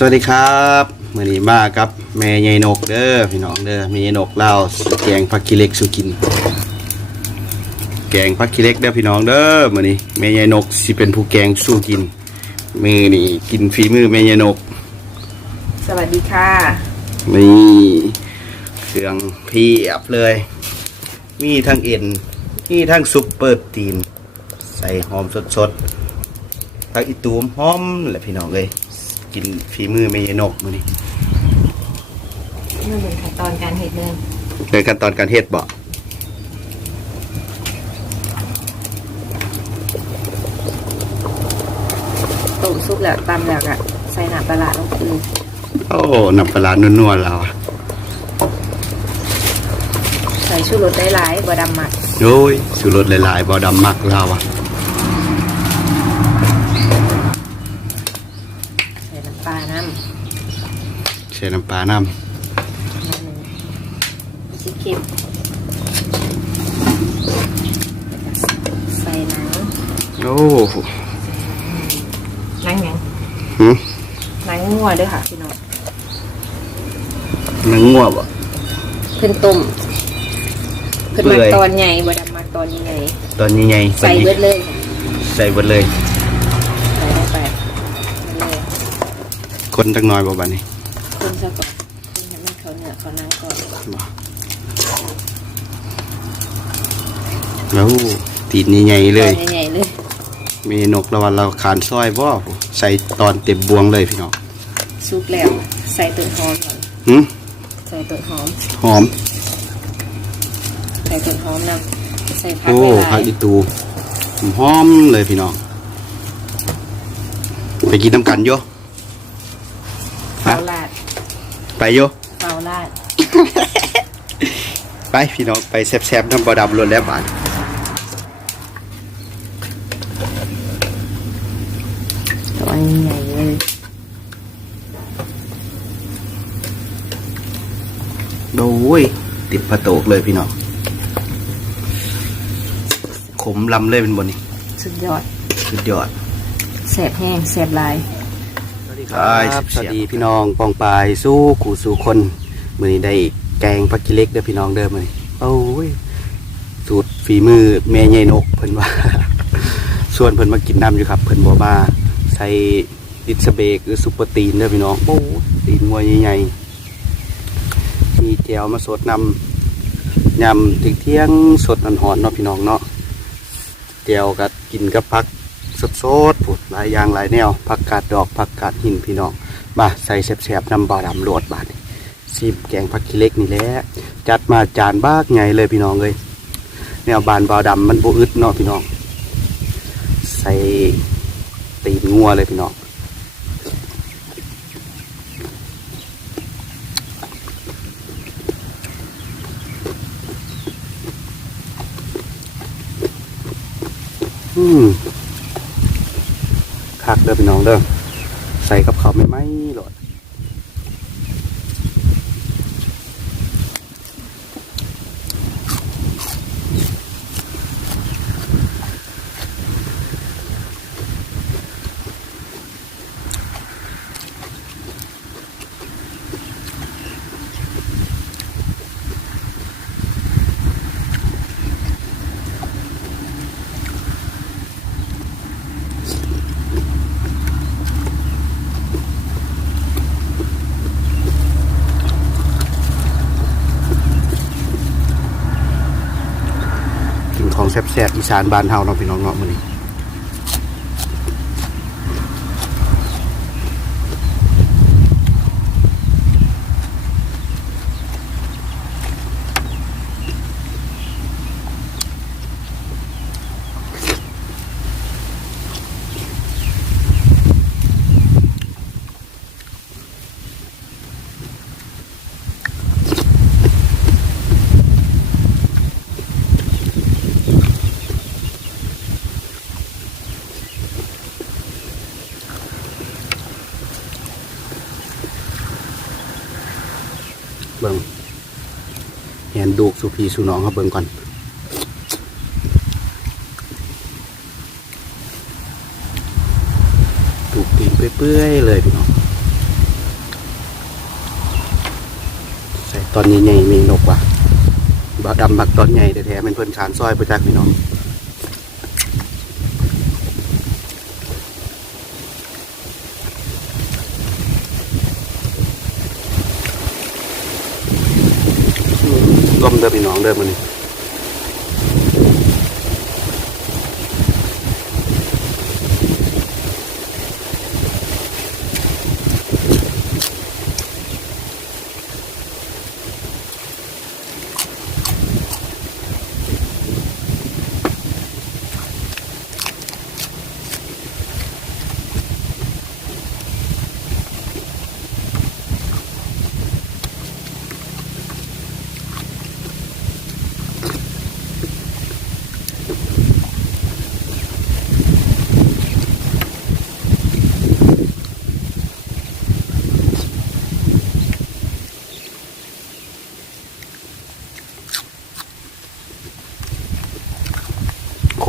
สวัสดีครับมื่อนี้มากับแม่ยายนกเด้อพี่น้องเด้อแม่ยายนกเล่าแกงผักขี้เหล็กสุกิน แกงผักขี้เหล็กเด้อพี่น้องเด้อมื่อนี้แม่ยายนกสิเป็นผู้แกงสู้กินมือนี่กินฝีมือแม่ยายนก สวัสดีค่ะนี่เครื่องเพียบเลย มีทั้งเอ็นมีทั้งซุปเปอร์ตีน ใส่หอมสดๆผักอีตูมหอมแหละพี่น้องเลย กินฝีมือแม่ยายนกมื่อนี้นี่เป็นขั้นตอนการเห็ดเนินเดินขั้นตอนการเฮ็ดบ่ต้มซุปแล้วตำแล้วก็ใส่น้ำปลาร้าลงคือโอ้น้ำปลาร้านัวๆเราอะใส่ชูรสได้หลายๆบดำหมักโอ้ยสูรสหลายๆบ่ดำมักเราอะ ใส่น้ำปลาน้ ใส่น้ำปลาน้ำน้ำหนึ่งชิคเก็มใส่หนังำโอ้หนังหยังหึหนังงัวด้วยค่ะพี่น้องนังงัวบ่ เพิ่นต้มเพิ่นเปื่มาอย ตอนใหญ่บดำหมักตอนใหญ่ตอนใหญ่ๆใส่เบิดเลยใส่เบิดเลย ใส่ลงไปเลยคนจักหน่อยบ่บัดนี้คนซะก่อนคนให้มันเขาเนื้อเขาหนังก่อน บ่ แล้วตีนใหญ่ๆเลย ใหญ่ๆเลยมีนกระวันเราขานซอยบ่ใส่ตอนเต็มบวงเลยพี่น้องซุปแล้ว ใส่ต้นหอมก่อนหึใส่ต้นหอม หอม ใส่ต้นหอมนำใส่ผักโอ้หลาผักยอีตูหอมเลยพี่น้อง ไปกินน้ำกันโยๆเฝ้าลาด ไปโยเฝ้าลาด ไปพี่น้องไปแซ่บๆน้ำบอดำรนแล้วบาด ตัวใหญ่เลย โอ้ ยติดผะโตกเลยพี่น้องขมลำเลยเป็นบนนี้สุดยอดสุดยอดแสบแห้งแสบลายสวัสดีครับสวัสดีพี่น้องปองปายสู้ขู่สู่คนมือนี้ได้แกงผักกิเล็กเด้อพี่น้องเด้อมือนี้โอ้ยสูตรฝีมือแม่ใหญ่นกเพิ่นว่าส่วนเพิ่นมากินน้ำอยู่ครับ เพิ่นบอกว่าใส่ดิสเบกหรือซุปเปอร์ตีนเด้อพี่น้องโอ้ยตีนงัวใหญ่ๆ มีแจวมาสดนำยำถึงเที่ยงสดอันหอนเนาะพี่น้องเนาะแจวกับกินกับผักสดสดผุดหลายอย่างหลายแนวผักกาดดอกผักกาดหินพี่น้องมาใส่แสบๆนำบาดำโหลดบาดซีบแกงผักขี้เล็กนี่แหละจัดมาจานบ้ากไงเลยพี่น้องเลยแนวบานบาดำมันโบอึดเนาะพี่น้อง ใส่ตีนงัวเลยพี่น้อง อืมคักเด้อพี่น้องเด้อใส่กับเขาไม่ไหมหลอด แซ่บๆอีสานบ้านเฮาเนาะพี่น้องเนาะมื้อนี้ ดูกสุพีสุน้องครับเบิ่งก่อนดูกตีนเปื่อยๆเลยพี่น้องใส่ตอนใหญ่ๆมีนกว่ะบ่ดำบักตอนใหญ่แต่แท้เป็นเพิ่นชานซ้อยประจักษ์พี่น้อง ด้อพี่น้องเด้อมันนี้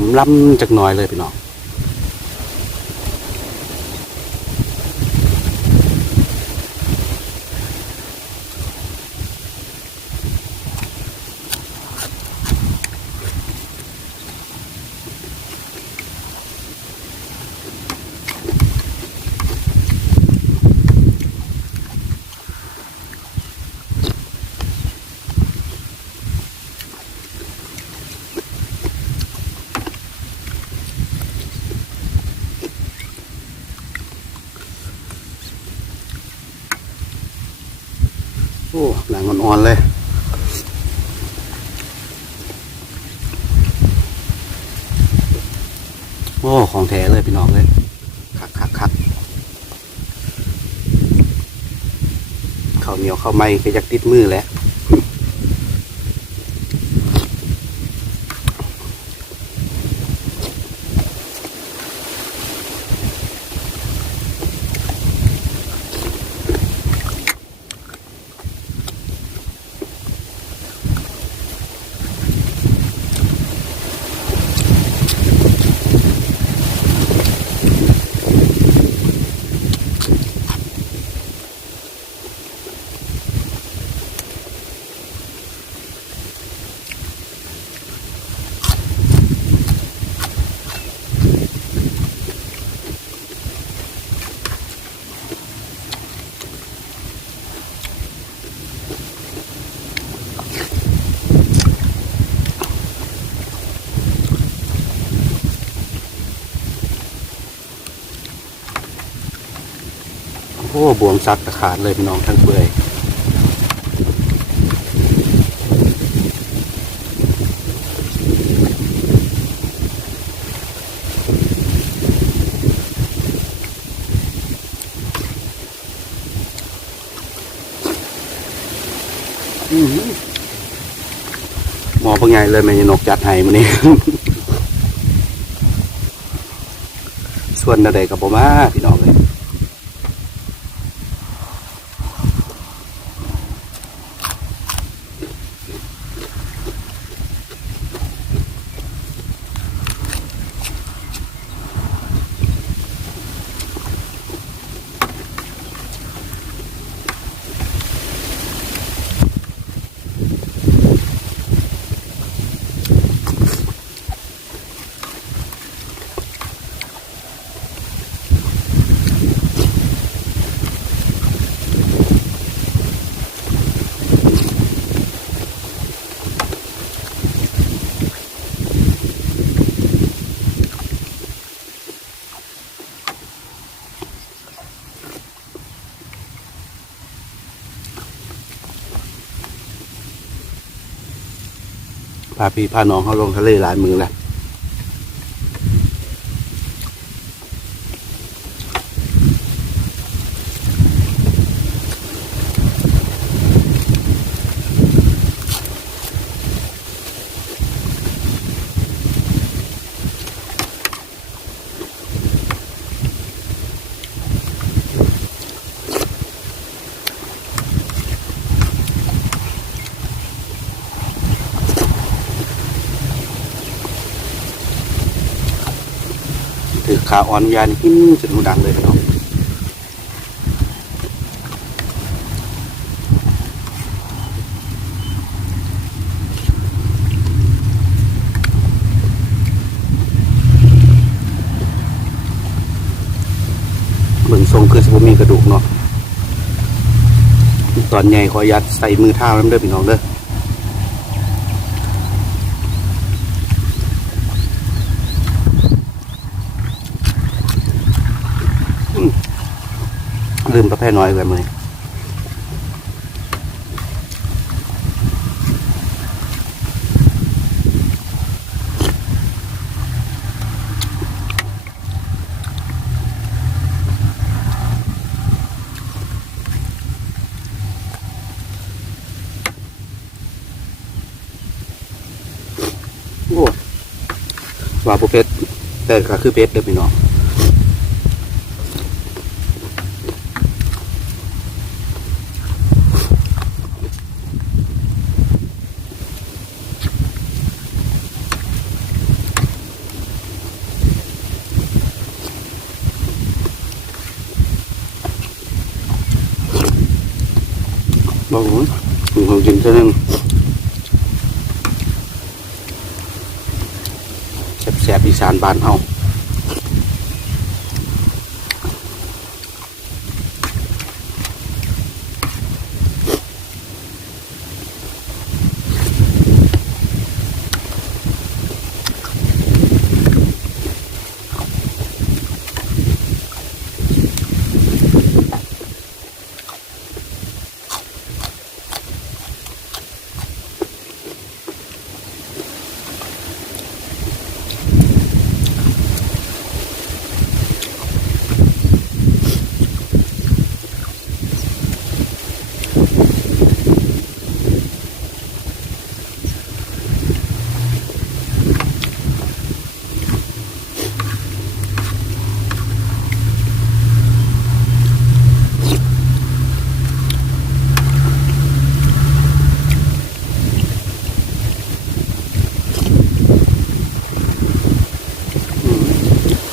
มล้ำจากหน้อยเลยพี่น้อง โอ้หนังอ่อนๆเลยโอ้ของแท้เลยพี่น้องเลยคักคักคักข้าวเหนียวข้าวไม้ก็อยากติดมือแหล้ว โอ้บวมซักตะขาดเลยพี่น้องทั้งเปลือยอือหือมอเป็นไงเลยแม่ยนกจัดให้มันนี่ส่วนใดกับผมมาพี่น้องเลย พาพี่พาน้องเขาลงทะเลหลายมือแหละาอ่อนยานี่ขึ้นจะดูดังเลยพี่น้องเหมือนทรงคือสมมีกระดูกเนาะตอนใหญ่ขอยัดใส่มือเท้าแล้วเด้อพี่น้องเด้อ ลืมประเภทน้อยไว้มือโอ้ว่าบุเป็ดแต่ก็คือเป็ดเด้อพี่น้อง บอกว่าของกินเท่านั้นแสบๆอีสานบานเฮา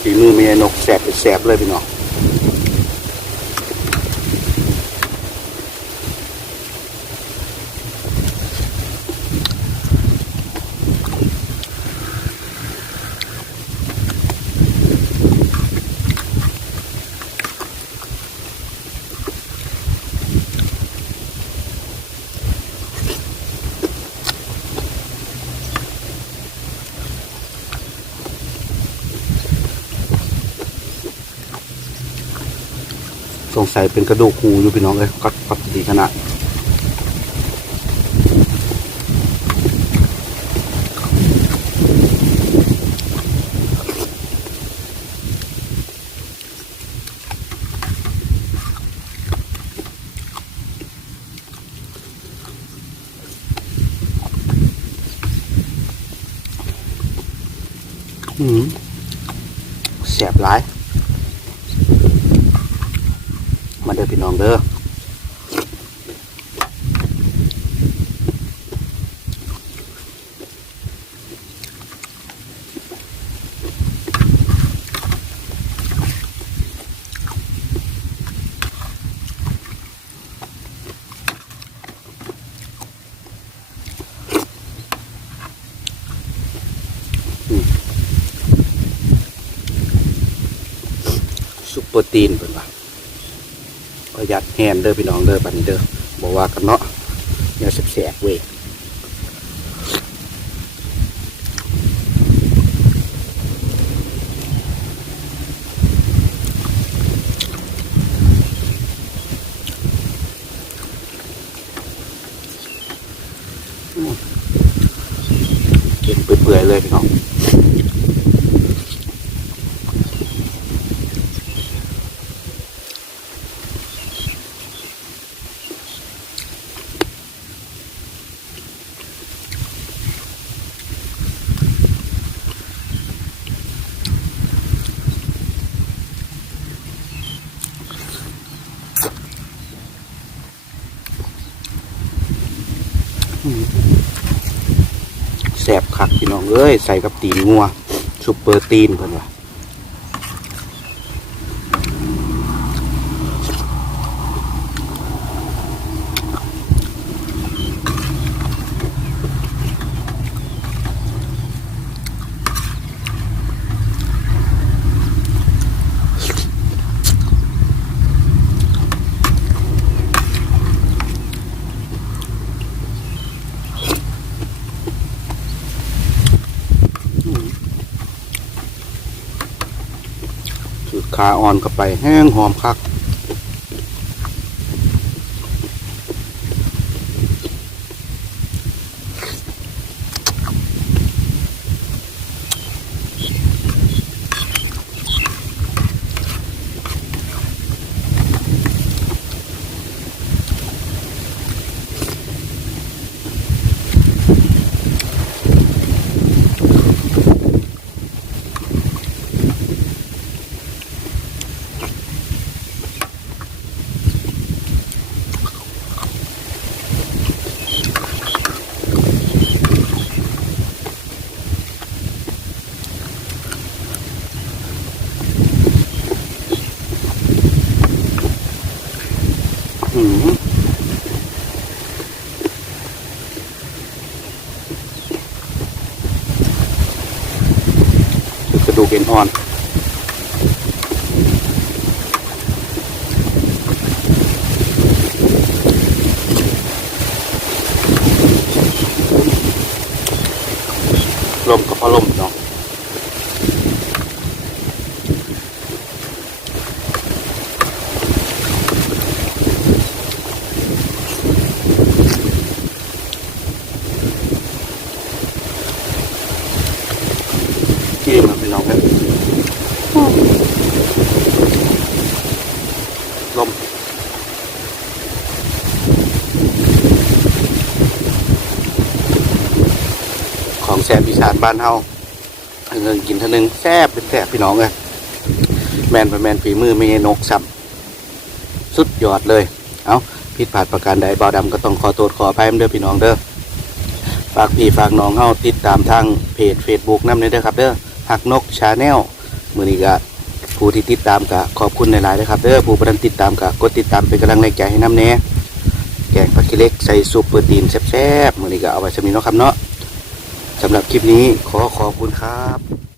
ฝีมือเมียนกแสบเป็นแสบเลยพี่น้อง สงสัยเป็นกระดูกหูอยู่พี่น้องเลยกัดกัดดีขนาดอืมแสบหลาย มาเด้อพี่น้องเด้อซุปเปอร์ตีนเป็นว่า หยัดแฮนเด้อพี่น้องเด้อบัดนเด้อบอกว่ากันเนาะอย่าแสบเว้ยกินเปื่อยๆเลยพี่น้อง แสบ คักพี่น้องเอ้ยใส่กับตีนงัวซุปเปอร์ตีนเพิ่นว่า ขาอ่อนก็ไปแห้งหอมคัก เป็นอ่อนลมกับพัดลมเนาะที่มาเป็นน้องครับลม ของแซ่ บานเข้านเฮาเงินกินเท่านึงแซ่บเป็นแซ่บพี่น้องเลยแมนเป็นแมนฝีมือไม่ใช่นกสับสุดยอดเลย เอาผิดพลาดประการใดบ่าวดำก็ต้องขอโทษขออภัยเด้อพี่น้องเด้อฝากพี่ฝากน้องเฮาติดตามทางเพจ Facebook นำเด้อครับเด้อหักนกชาแนลมือนี้ก็ผู้ที่ติดตามก็ขอบคุณหลายๆนะครับเด้อผู้ประดันติดตามก็กดติดตามเป็นกำลังแรงใจให้น้ำแน่แกงผักขี้เล็กใส่ซุปเปอร์ตีนแซ่บๆมือนี้ก็เอาไว้สมีเนาะครับเนาะ สำหรับคลิปนี้ขอขอบคุณครับ